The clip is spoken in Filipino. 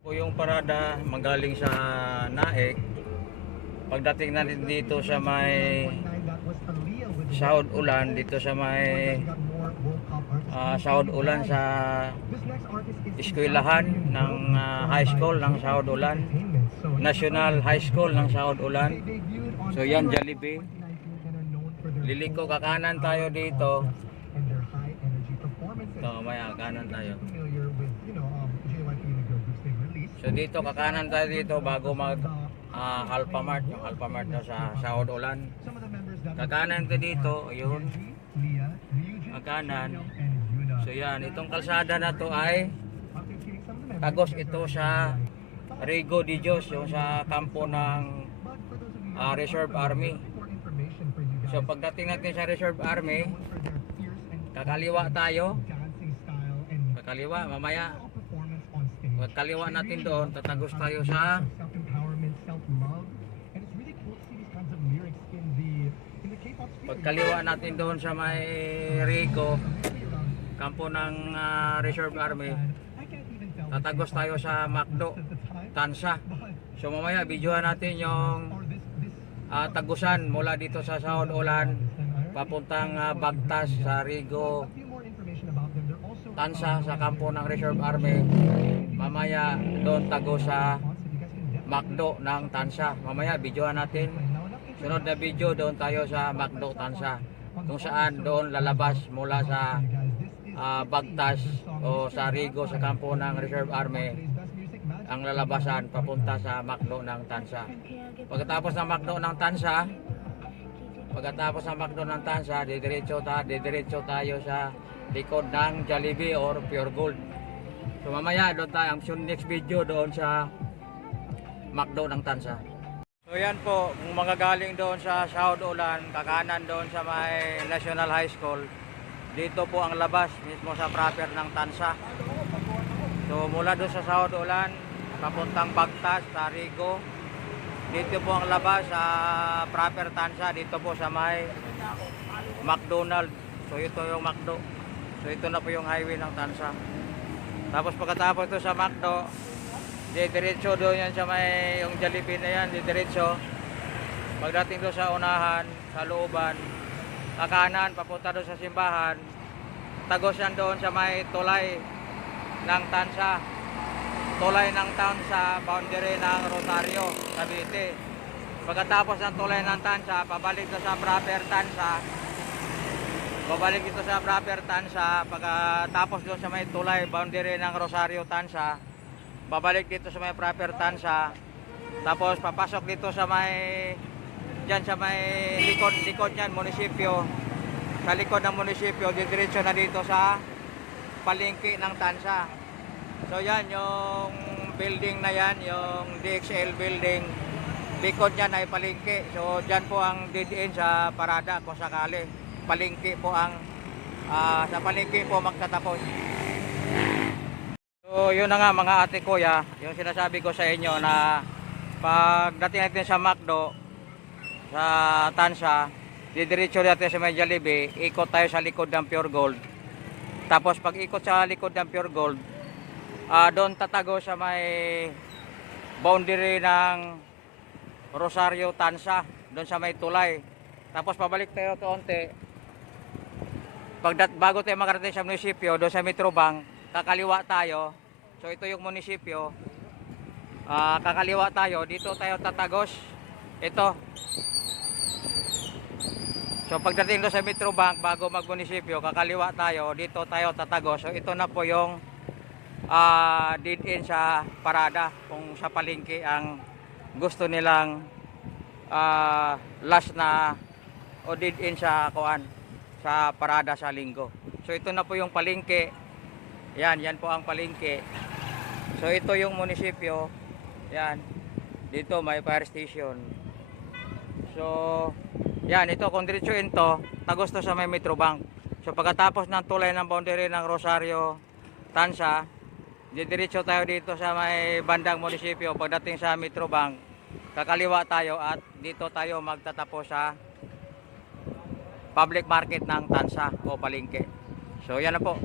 Po yung parada magaling sa Naik. Pagdating natin dito sa may Saud Ulan, dito sa may Saud Ulan sa eskwelahan ng high school ng Saud Ulan, National High School ng Saud Ulan. So yan, Jollibee. Liliko kakanan tayo dito. Ito, may kanan tayo. So dito kakanan tayo dito bago mag Alphamart, yung Alphamart na sa Saud Ulan. Kakanan tayo dito, ayun. Kakanan. So yan, itong kalsada na to ay tagos ito sa Rigo de Dios, yung sa kampo ng Reserve Army. So pagdating natin sa Reserve Army, kakaliwa tayo. Kakaliwa, mamaya pagkaliwa natin doon, tatagos tayo sa pagkaliwa natin doon sa may Rigo, kampo ng Reserve Army, tatagos tayo sa Macdo, Tansa. So mamaya videohan natin yung tagusan mula dito sa Saud Ulan papuntang Bagtas sa Rigo, Tansa sa kampo ng Reserve Army. Mamaya doon tago sa Macdo ng Tansa. Mamaya videohan natin. Sunod na video doon tayo sa Macdo, Tansa, kung saan doon lalabas mula sa Bagtas o sa Rigo sa kampo ng Reserve Army ang lalabasan papunta sa Macdo ng Tansa. Pagkatapos ng Macdo ng Tansa, didiretso tayo sa likod ng Jollibee or Pure Gold. So mamaya doon tayo, ang next video doon sa Macdo ng Tansa. So yan po, kung mga galing doon sa Saud Ulan, kakanan doon sa may National High School, dito po ang labas mismo sa proper ng Tansa. So mula doon sa Saud Ulan papuntang Bagtas sa Rigo, dito po ang labas sa proper Tansa, dito po sa may McDonald. So ito yung Macdo. So ito na po yung highway ng Tansa. Tapos pagkatapos ito sa Macdo, didiretso doon yan sa may yung Jollibee na yan, didiretso. Pagdating doon sa unahan, sa looban, kakanan papunta doon sa simbahan, tagos yan doon sa may tulay ng Tansa. Tulay ng Tansa, boundary ng Rosario, Cavite. Pagkatapos ng tulay ng Tansa, pabalik doon sa proper Tansa. Babalik dito sa proper Tansa, pagkatapos doon sa may tulay, boundary ng Rosario, Tansa, babalik dito sa may proper Tansa, tapos papasok dito sa may, dyan sa may likod yan, munisipyo. Sa likod ng munisipyo, didiretso na dito sa palengke ng Tansa. So yan, yung building na yan, yung DXL building, likod yan ay palengke. So dyan po ang didiin sa parada kung sakali. Palengke po ang sa palengke po magtatapos. So yun na nga mga ate kuya, yung sinasabi ko sa inyo na pagdating natin sa Macdo sa Tansa, didiretso natin sa may Jollibee, ikot tayo sa likod ng Pure Gold. Tapos pag ikot sa likod ng Pure Gold, doon tatago sa may boundary ng Rosario, Tansa, doon sa may tulay. Tapos pabalik tayo kaunti. Bago tayo makarating sa munisipyo, doon sa Metrobank, kakaliwa tayo. So ito yung munisipyo. Kakaliwa tayo, dito tayo tatagos. Ito. So pagdating doon sa Metrobank, bago magmunisipyo, kakaliwa tayo, dito tayo tatagos. So ito na po yung dead end sa parada, kung sa palengke ang gusto nilang last na o dead end sa sa parada sa linggo. So ito na po yung palengke. Yan po ang palengke. So ito yung munisipyo. Yan. Dito may fire station. So yan, ito kung diretsuin to, tagos to sa may Metrobank. So pagkatapos ng tulay ng boundary ng Rosario, Tansa, didiretso tayo dito sa may bandang munisipyo. Pagdating sa Metrobank, kakaliwa tayo at dito tayo magtatapos sa public market ng Tansa o palengke. So yan na po.